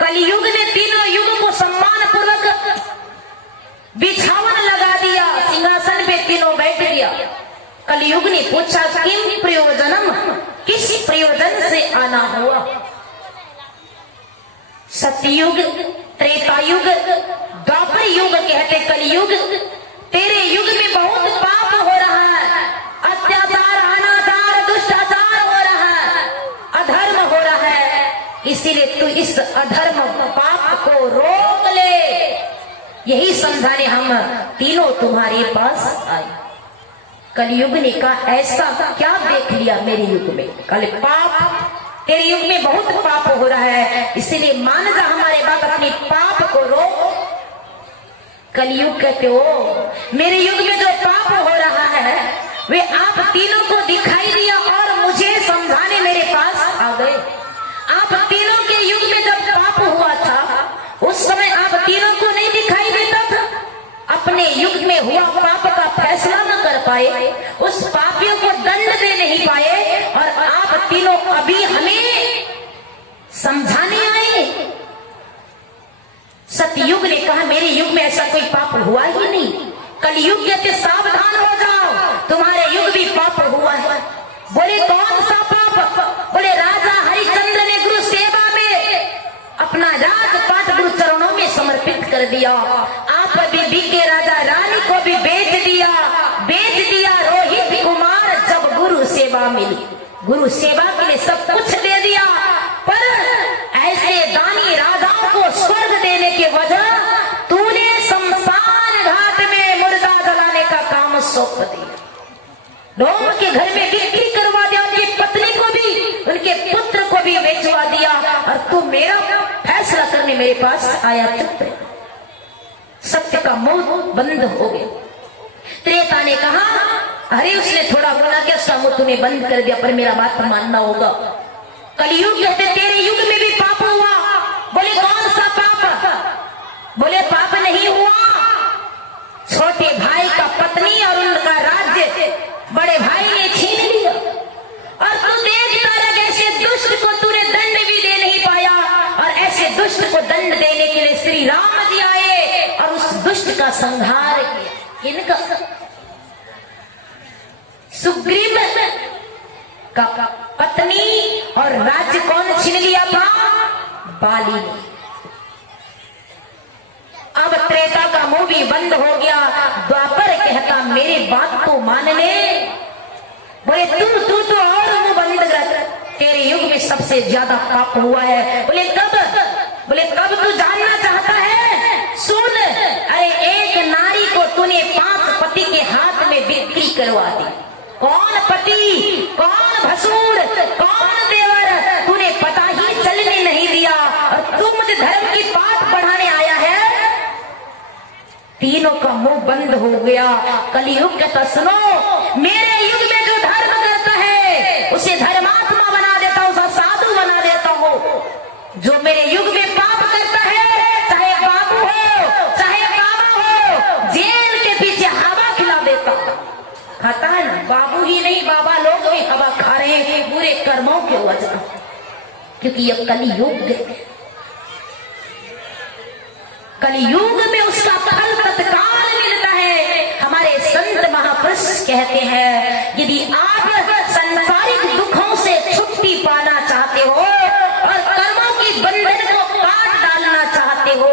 कलयुग ने तीनों युग को सम्मान पूर्वक बिछावन लगा दिया, सिंहासन पे तीनों बैठ गया। कलयुग ने पूछा किम प्रयोजनम, किस प्रयोजन से आना हुआ। सतयुग, त्रेतायुग, द्वापर युग कहते कलयुग। तेरे युग में बहुत पाप हो रहा है, अत्याचार, अनाचार, दुष्टाचार हो रहा है, अधर्म हो रहा है, इसीलिए तू इस अधर्म पाप को रोक ले। यही समझाने हम तीनों तुम्हारे पास आए। कलयुग ने कहा ऐसा क्या देख लिया मेरे युग में। कल पाप, तेरे युग में बहुत पाप हो रहा है, इसीलिए मान जा हमारे बात, अपने पाप को रोक। कलयुग कहते हो मेरे युग में जो पाप हो रहा है वे आप तीनों को दिखाई दिया और मुझे समझाने मेरे पास आ गए। आप तीनों के युग में जब पाप हुआ था उस समय आप तीनों को नहीं दिखाई देता था। अपने युग में हुआ पाप का फैसला न कर पाए, उस पापियों को दंड दे नहीं पाए, और आप तीनों अभी हमें समझाने आए। सतयुग ने कहा मेरे युग में ऐसा कोई पाप हुआ ही नहीं। कलयुग कहते सावधान हो जाओ, तुम्हारे युग भी पाप हुआ है। बोले कौन सा पाप। बोले राजा हरिश्चंद्र ने गुरु सेवा में अपना राजपाट गुरु चरणों में समर्पित कर दिया। आप बीबी के राजा रानी को भी बेच दिया रोहित कुमार। जब गुरु सेवा मिली, गुरु सेवा के लिए सब कुछ दे दिया, पर ऐसे दानी राजाओं को स्वर्ग देने के वजह तूने शमशान घाट में मुर्दा जलाने का काम सौंप दिया। लोगों के घर में बिक्री करवा दिया, उनकी पत्नी को भी, उनके पुत्र को भी बेचवा दिया, और तू मेरा फैसला करने मेरे पास आया। चुप रहे। सत्य का मुंह बंद हो गया। त्रेता ने कहा अरे उसने थोड़ा बोला क्या, सामू तूने बंद कर दिया, पर मेरा बात मानना होगा। कलयुग कहते तेरे युग में भी पाप हुआ। बोले कौन सा पाप। बोले पाप नहीं हुआ, छोटे भाई का पत्नी और उनका राज्य बड़े भाई ने छीन लिया, और तू देखता रह ऐसे दुष्ट को तूने दंड भी दे नहीं पाया, और ऐसे दुष्ट को दंड देने के लिए श्री राम जी आए और उस दुष्ट का संहार किया। इनका सुग्रीव का पत्नी और राज्य कौन छीन लिया था, बाली ने। अब त्रेता का मुंह भी बंद हो गया। द्वापर कहता मेरी बात तो मान ले। बोले तू तो और मुंह बंद कर, तेरे युग में सबसे ज्यादा पाप हुआ है। बोले कब। बोले कब तू जानना चाहता है, सुन। अरे एक नारी को तूने 5 पति के हाथ में बिक्री करवा दी। कौन पति, कौन भसूर, कौन देवर, तूने पता ही चलने नहीं दिया, और तू मुझे धर्म की बात बढ़ाने आया है। तीनों का मुंह बंद हो गया। कलयुग कहता सुनो, मेरे युग में जो धर्म करता है उसे धर्मात्मा बना देता हूं, उसे साधु बना देता हूं। जो मेरे युग में पाप करता है, चाहे बाबू हो चाहे बाबा हो, जेल के पीछे हवा खिला देता हूं। खाता है ना, बाबू ही नहीं बाबा लोग भी हवा खा रहे हैं पूरे कर्मों के वजह, क्योंकि यह कलयुग है। कलयुग में उसका फल तत्काल मिलता है। हमारे संत महापुरुष कहते हैं यदि आप संसारिक दुखों से छुट्टी पाना चाहते हो और कर्मों की बंधन को काट डालना चाहते हो,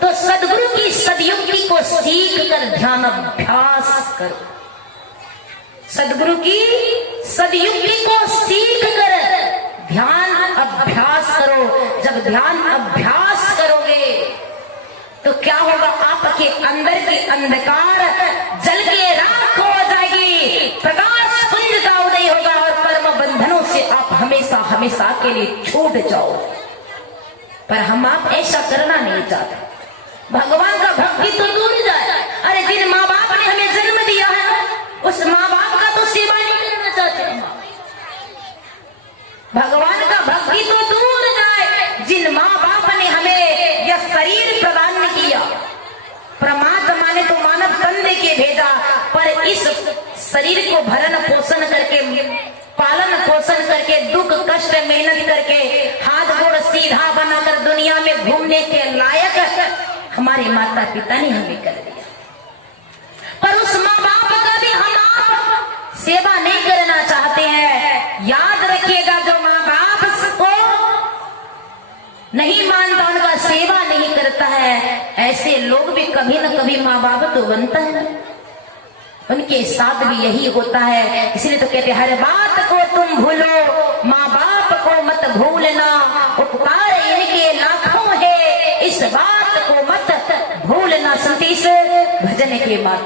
तो सदगुरु की सदयुक्ति को सीख कर ध्यान अभ्यास करो। सदगुरु की सदयुक्ति को सीख कर ध्यान अभ्यास करो। जब ध्यान अभ्यास करोगे तो क्या होगा, आपके अंदर की अंधकार जल के राख हो जाएगी, प्रकाश पुंज का उदय होगा, और कर्म बंधनों से आप हमेशा हमेशा के लिए छूट जाओ। पर हम आप ऐसा करना नहीं चाहते। भगवान का भक्ति तो दूर जाए। अरे जिन माँ बाप ने हमें जन्म दिया है उस माँ बाप का तो सेवा नहीं करना चाहते। भगवान का भक्ति तो दूर जाए। जिन माँ बाप ने हमें यह शरीर प्रदान किया, परमात्मा ने तो मानव तन दे के भेजा, पर इस शरीर को भरण पोषण करके पालन पोषण करके, दुख कष्ट मेहनत करके, हाथ गोड़ सीधा बनाकर दुनिया में घूमने के लायक हमारे माता पिता ने हमें कर दिया। पर उस माँ बाप का भी हम आप सेवा नहीं करना चाहते हैं। याद रखिएगा, जो माँ बाप को नहीं मानता, उनका सेवा नहीं करता है, ऐसे लोग भी कभी न कभी माँ बाप तो बनता है, उनके साथ भी यही होता है। इसलिए तो कहते हैं, हर बात को तुम भूलो, माँ बाप को मत भूलना, उपकार इनके लाखों है, इस बात को मत भूलना। संतीस भजन के बाद